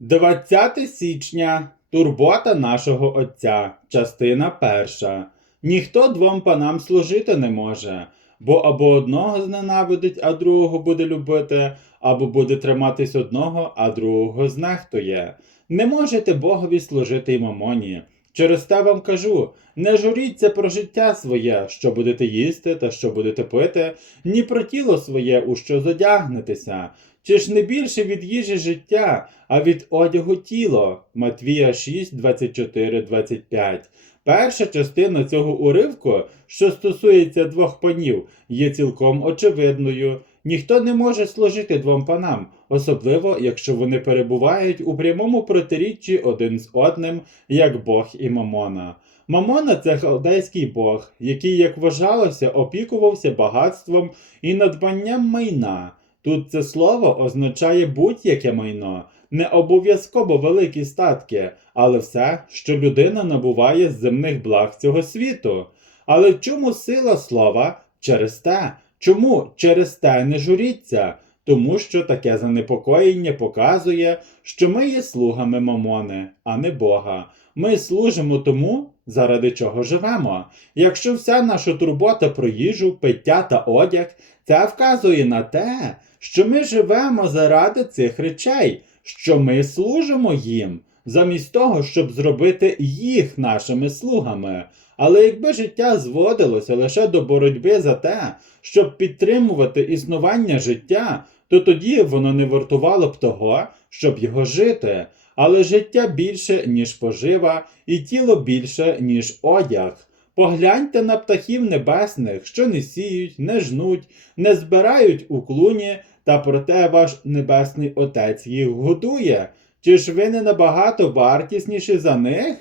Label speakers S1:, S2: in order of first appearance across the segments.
S1: 20 січня. Турбота нашого Отця. Частина перша. Ніхто двом панам служити не може, бо або одного зненавидить, а другого буде любити, або буде триматись одного, а другого знехтує. Не можете Богові служити й мамоні. Через те вам кажу: не журіться про життя своє, що будете їсти та що будете пити, ні про тіло своє, у що зодягнетеся. Чи ж не більше від їжі життя, а від одягу тіло? Матвія 6, 24, 25. Перша частина цього уривку, що стосується двох панів, є цілком очевидною. Ніхто не може служити двом панам, особливо якщо вони перебувають у прямому протиріччі один з одним, як Бог і Мамона. Мамона це халдейський Бог, який, як вважалося, опікувався багатством і надбанням майна. Тут це слово означає будь-яке майно, не обов'язково великі статки, але все, що людина набуває з земних благ цього світу. Але в чому сила слова через те? Чому через те не журіться? Тому що таке занепокоєння показує, що ми є слугами Мамони, а не Бога. Ми служимо тому, заради чого живемо. Якщо вся наша турбота про їжу, пиття та одяг, це вказує на те, що ми живемо заради цих речей, що ми служимо їм, замість того, щоб зробити їх нашими слугами. Але якби життя зводилося лише до боротьби за те, щоб підтримувати існування життя, то тоді воно не вартувало б того, щоб його жити. Але життя більше, ніж пожива, і тіло більше, ніж одяг. Погляньте на птахів небесних, що не сіють, не жнуть, не збирають у клуні, та проте ваш небесний Отець їх годує. Чи ж ви не набагато вартісніші за них?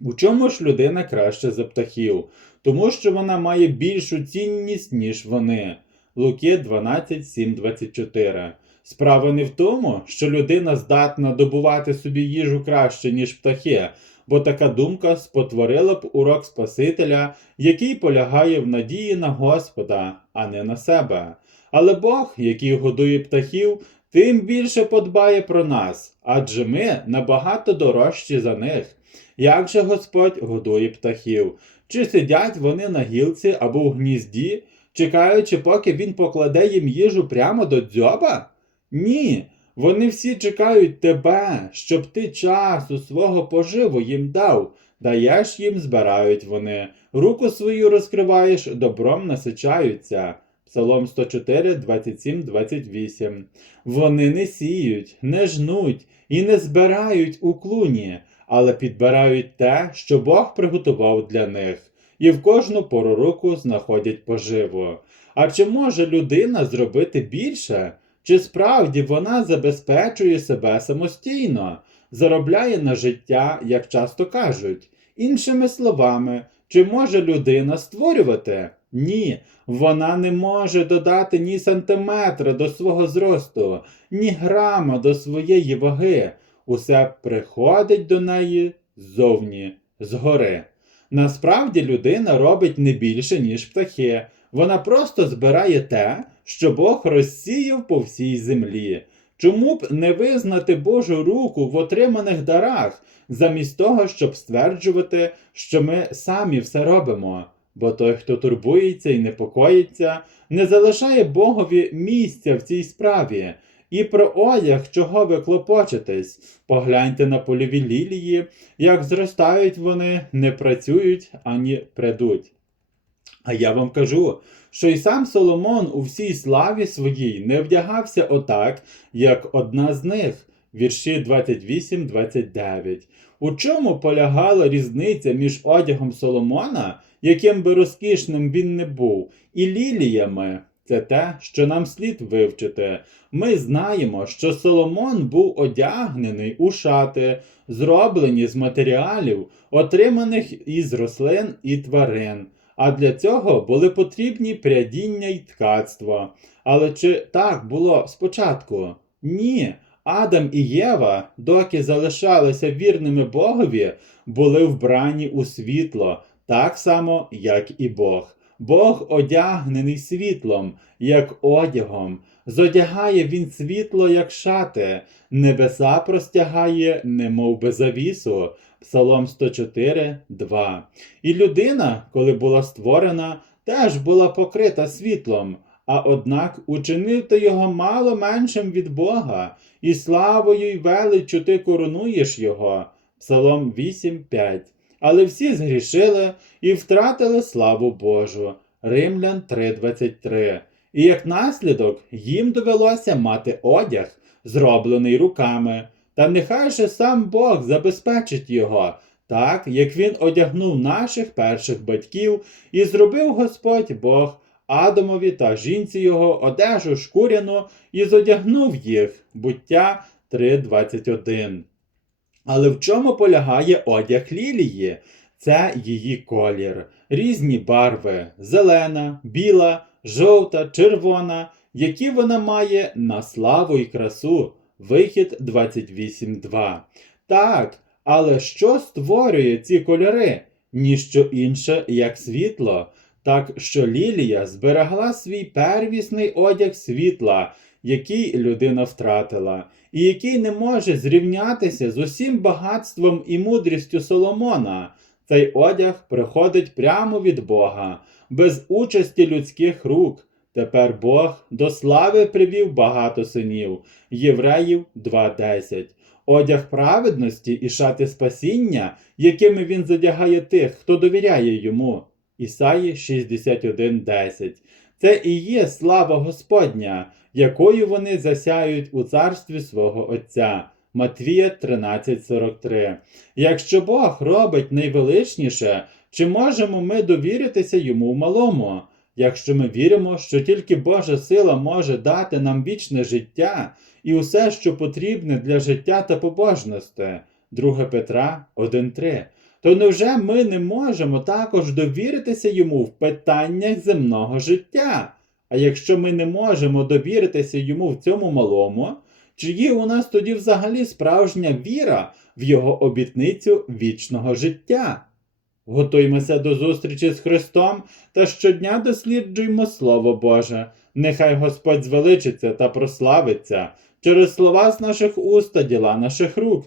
S1: У чому ж людина краще за птахів? Тому що вона має більшу цінність, ніж вони. Луки 12, 7, 24. Справа не в тому, що людина здатна добувати собі їжу краще, ніж птахи, бо така думка спотворила б урок Спасителя, який полягає в надії на Господа, а не на себе. Але Бог, який годує птахів, тим більше подбає про нас, адже ми набагато дорожчі за них. Як же Господь годує птахів? Чи сидять вони на гілці або в гнізді, чекаючи, поки він покладе їм їжу прямо до дзьоба? Ні, вони всі чекають тебе, щоб ти часу свого поживу їм дав. Даєш їм, збирають вони. Руку свою розкриваєш, добром насичаються. Псалом 104, 27, 28. Вони не сіють, не жнуть і не збирають у клуні, але підбирають те, що Бог приготував для них, і в кожну пору року знаходять поживу. А чи може людина зробити більше? Чи справді вона забезпечує себе самостійно, заробляє на життя, як часто кажуть? Іншими словами, чи може людина створювати? Ні, вона не може додати ні сантиметра до свого зросту, ні грама до своєї ваги. Усе приходить до неї ззовні, згори. Насправді людина робить не більше, ніж птахи. Вона просто збирає те, що Бог розсіяв по всій землі. Чому б не визнати Божу руку в отриманих дарах, замість того, щоб стверджувати, що ми самі все робимо? Бо той, хто турбується і непокоїться, не залишає Богові місця в цій справі. І про одяг, чого ви клопочетесь, погляньте на польові лілії, як зростають вони, не працюють ані придуть. А я вам кажу, що й сам Соломон у всій славі своїй не вдягався отак, як одна з них. Вірші 28-29. У чому полягала різниця між одягом Соломона, яким би розкішним він не був, і ліліями? Це те, що нам слід вивчити. Ми знаємо, що Соломон був одягнений у шати, зроблені з матеріалів, отриманих із рослин і тварин. А для цього були потрібні прядіння й ткацтво. Але чи так було спочатку? Ні. Адам і Єва, доки залишалися вірними Богові, були вбрані у світло, так само, як і Бог. Бог одягнений світлом, як одягом. Зодягає він світло, як шати, небеса простягає, немов би завісу. Псалом 104, 2. І людина, коли була створена, теж була покрита світлом, а однак учинив ти його мало меншим від Бога, і славою й величчю ти коронуєш його. Псалом 8, 5. Але всі згрішили і втратили славу Божу. Римлян 3.23. І як наслідок їм довелося мати одяг, зроблений руками, та нехай же сам Бог забезпечить його, так як він одягнув наших перших батьків і зробив Господь Бог Адамові та жінці його одежу шкуряну і зодягнув їх. Буття 3.21. Але в чому полягає одяг лілії? Це її колір, різні барви зелена, біла, жовта, червона, які вона має на славу і красу. Вихід 28.2. Так, але що створює ці кольори? Ніщо інше, як світло. Так що Лілія зберегла свій первісний одяг світла, який людина втратила, і який не може зрівнятися з усім багатством і мудрістю Соломона. Цей одяг приходить прямо від Бога, без участі людських рук. Тепер Бог до слави привів багато синів. Євреїв 2.10. Одяг праведності і шати спасіння, якими він задягає тих, хто довіряє йому. Ісаї 61.10. Це і є слава Господня, якою вони засяють у царстві свого Отця. Матвія 13.43. Якщо Бог робить найвеличніше, чи можемо ми довіритися йому в малому? Якщо ми віримо, що тільки Божа сила може дати нам вічне життя і усе, що потрібне для життя та побожності, 2 Петра 1.3, то невже ми не можемо також довіритися йому в питаннях земного життя? А якщо ми не можемо довіритися йому в цьому малому, чи є у нас тоді взагалі справжня віра в його обітницю вічного життя? Готуймося до зустрічі з Христом та щодня досліджуймо Слово Боже. Нехай Господь звеличиться та прославиться через слова з наших уст та діла наших рук.